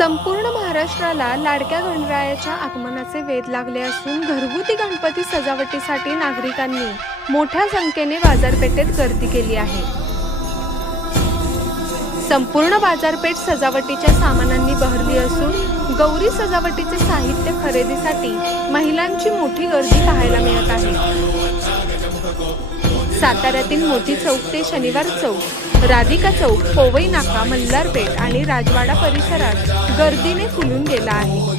संपूर्ण महाराष्ट्राला लाडक्या गणरायाच्या आगमनाचे वेध लागले असून घरगुती गणपती सजावटीसाठी नागरिकांनी मोठ्या संख्येने बाजारपेठेत गर्दी केली आहे. संपूर्ण बाजारपेठ सजावटीच्या सामानांनी बहरली असून गौरी सजावटीचे साहित्य खरेदीसाठी महिलांची मोठी गर्दी पाहायला मिळत आहे. साताऱ्यातील मोती चौक ते शनिवार चौक राधिका चौक पोवई नाका मल्हारपेठ आणि राजवाडा परिसरात गर्दीने फुलून गेला आहे.